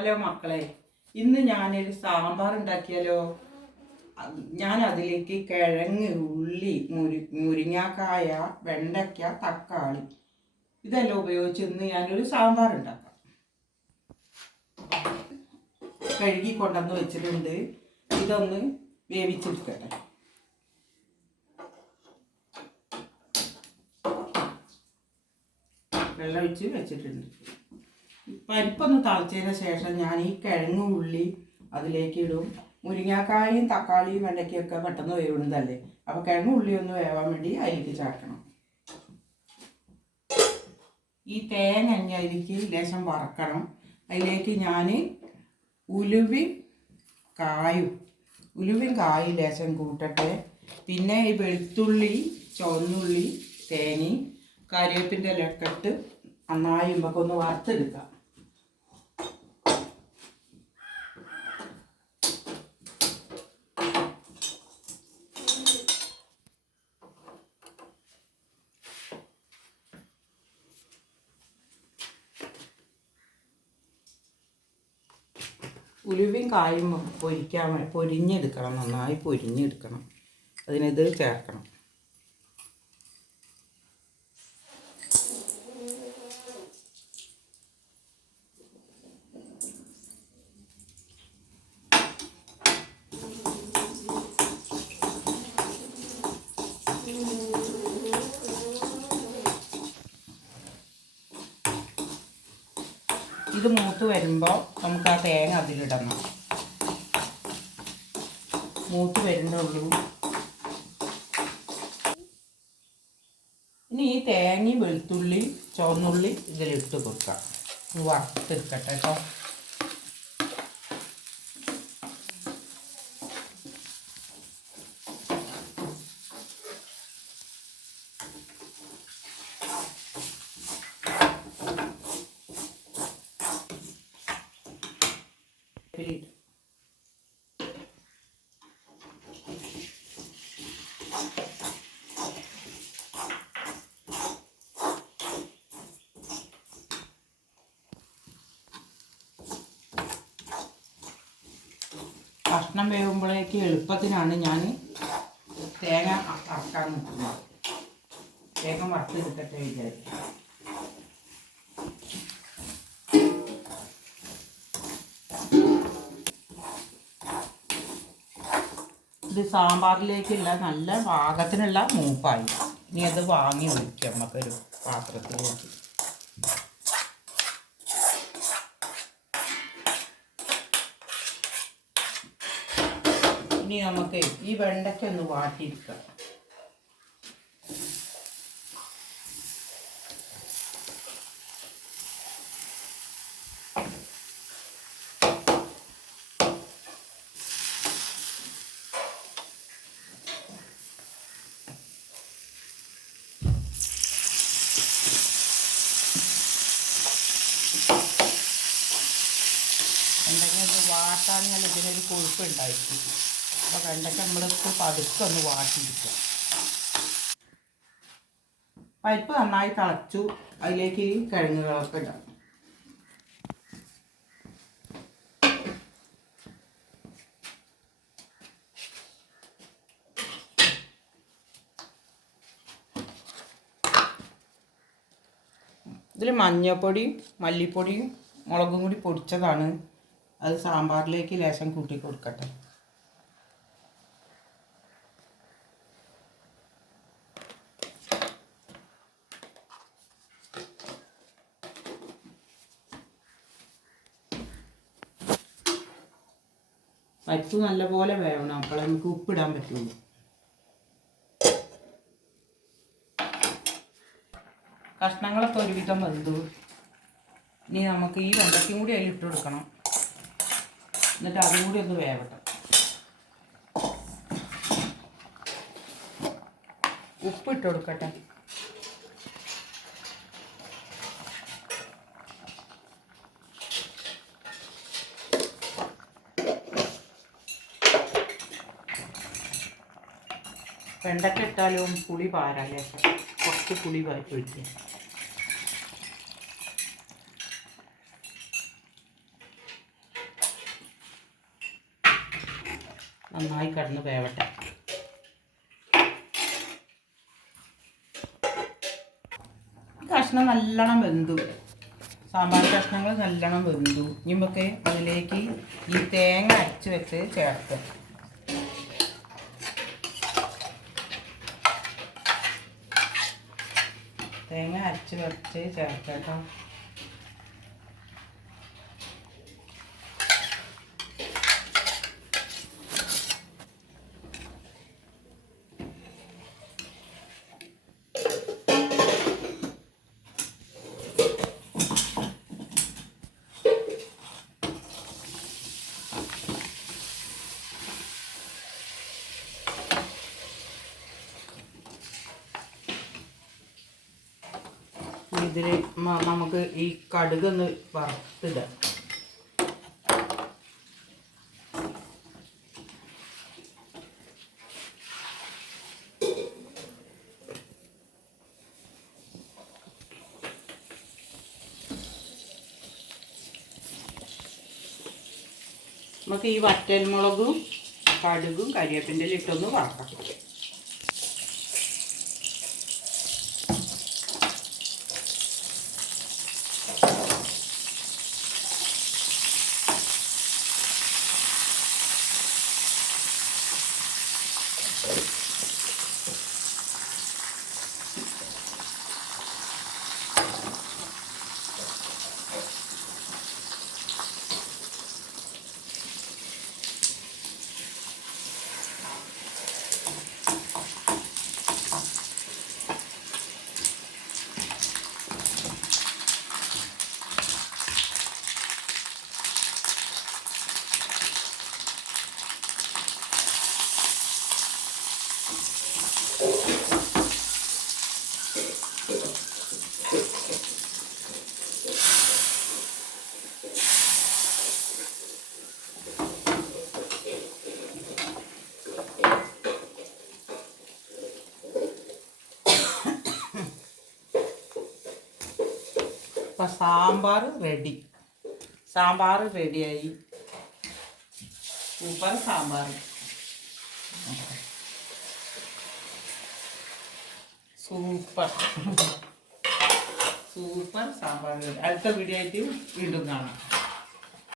Hello മക്കളെ, ഇന്ന് ഞാനൊരു സാമ്പാർ ഉണ്ടാക്കിയാലോ. ഞാൻ അതിലേക്ക് കിഴങ്ങ്, ഉള്ളി, മുരിങ്ങാക്കായ, വെണ്ടയ്ക്ക, തക്കാളി ഇതെല്ലാം ഉപയോഗിച്ച് ഇന്ന് ഞാനൊരു സാമ്പാർ ഉണ്ടാക്കാം. കഴുകി കൊണ്ടുവന്ന് വെച്ചിട്ടുണ്ട്. ഇതൊന്ന് വേവിച്ചെടുക്കട്ടെ. വെള്ളം ഒഴിച്ച് വെച്ചിട്ടുണ്ട്. പരിപ്പൊന്ന് തിളച്ചതിന് ശേഷം ഞാൻ ഈ കിഴങ്ങ്, ഉള്ളി അതിലേക്ക് ഇടും. മുരിങ്ങാക്കായും തക്കാളിയും വെണ്ടയ്ക്കൊക്കെ പെട്ടെന്ന് വേവുന്നതല്ലേ, അപ്പോൾ കിഴങ്ങ്, ഉള്ളി ഒന്ന് വേവാൻ വേണ്ടി അതിലേക്ക് ചേർക്കണം. ഈ തേങ്ങ അതിലേക്ക് ലേശം വറക്കണം. അതിലേക്ക് ഞാൻ ഉലുവയും കായും ലേശം കൂട്ടട്ടെ. പിന്നെ ഈ വെളുത്തുള്ളി, ചുവന്നുള്ളി, തേങ്ങയും കറിവേപ്പിൻ്റെ ഇലയൊക്കെ ഇട്ട് നന്നായി നമുക്ക് ഒന്ന് വറുത്തെടുക്കാം. ഉലുവയും കായും പൊരിഞ്ഞെടുക്കണം, നന്നായി പൊരിഞ്ഞെടുക്കണം. അതിനിത് ചേർക്കണം. ഇത് മൂത്ത് വരുമ്പോൾ നമുക്ക് ആ തേങ്ങ അതിലിടണം. മൂത്ത് വരുന്നുള്ളൂ. ഇനി ഈ തേങ്ങയും വെളുത്തുള്ളി, ചുവന്നുള്ളി ഇതിലിട്ട് കൊടുക്കാം. വറുത്തെടുക്കട്ടെ കേട്ടോ. കഷ്ണം വേകുമ്പോഴേക്ക് എളുപ്പത്തിനാണ് ഞാൻ തേങ്ങ അറക്കാൻ നിൽക്കുന്നത്. വേഗം വറുത്ത് കിട്ടട്ടെ വിചാരിക്കും. ഇത് സാമ്പാറിലേക്കുള്ള നല്ല പാകത്തിനുള്ള മൂപ്പായി. ഇനി അത് വാങ്ങി ഒഴിക്കാം നമുക്കൊരു പാത്രത്തിലേക്ക്. ഇനി നമുക്ക് ഈ വെണ്ടയ്ക്ക ഒന്ന് വാട്ടിയെടുക്കാം. വെണ്ടയ്ക്ക വാട്ടാണെങ്കിൽ ഇതിനൊരു കൊഴുപ്പ് ഉണ്ടായിരിക്കും. അപ്പോൾ വെണ്ടയ്ക്ക നമ്മളിപ്പോൾ പതുക്കെ ഒന്ന് വാട്ടിയിരിക്കുക. പരിപ്പ് നന്നായി തിളച്ചു. അതിലേക്ക് ഈ കിഴങ്ങുകളൊക്കെ ഇടാം. ഇതിൽ മഞ്ഞൾപ്പൊടിയും മല്ലിപ്പൊടിയും മുളകും കൂടി പൊടിച്ചതാണ്. അത് സാമ്പാറിലേക്ക് ലേശം കൂട്ടി കൊടുക്കട്ടെ. പരിപ്പ് നല്ലപോലെ വേവണം, അപ്പോൾ നമുക്ക് ഉപ്പിടാൻ പറ്റുള്ളൂ. കഷ്ണങ്ങളൊക്കെ ഒരുവിധം വെന്തു. ഇനി നമുക്ക് ഈ വെണ്ടയ്ക്കും കൂടി അതിൽ ഇട്ട് കൊടുക്കണം. എന്നിട്ട് അതും കൂടി ഒന്ന് വേവട്ടെ. ഉപ്പിട്ട് കൊടുക്കട്ടെ. വെണ്ടയ്ക്ക ഇട്ടാലും പുളി പാരല്ലേ, കുറച്ച് പുളി ഒഴിക്കുക. നന്നായി കിടന്ന് വേവട്ടെ. കഷ്ണം നല്ലോണം വെന്തു, സാമ്പാർ കഷ്ണങ്ങൾ നല്ലോണം വെന്തു. ഇനി നമുക്ക് അതിലേക്ക് ഈ തേങ്ങ അരച്ച് വെച്ച് ചേർത്ത് ചേർക്കട്ടോ. ഇതിൽ നമുക്ക് ഈ കടുകൊന്ന് വറുത്തിടാം. നമുക്ക് ഈ വറ്റൽമുളകും കടുകും കരിവേപ്പിൻ്റെ ഇട്ടൊന്ന് വറക്കാം. അപ്പം സാമ്പാർ റെഡിയായി. Super sambar, super sambar. അടുത്ത വീഡിയോ ആയിട്ട് വീണ്ടും കാണാം.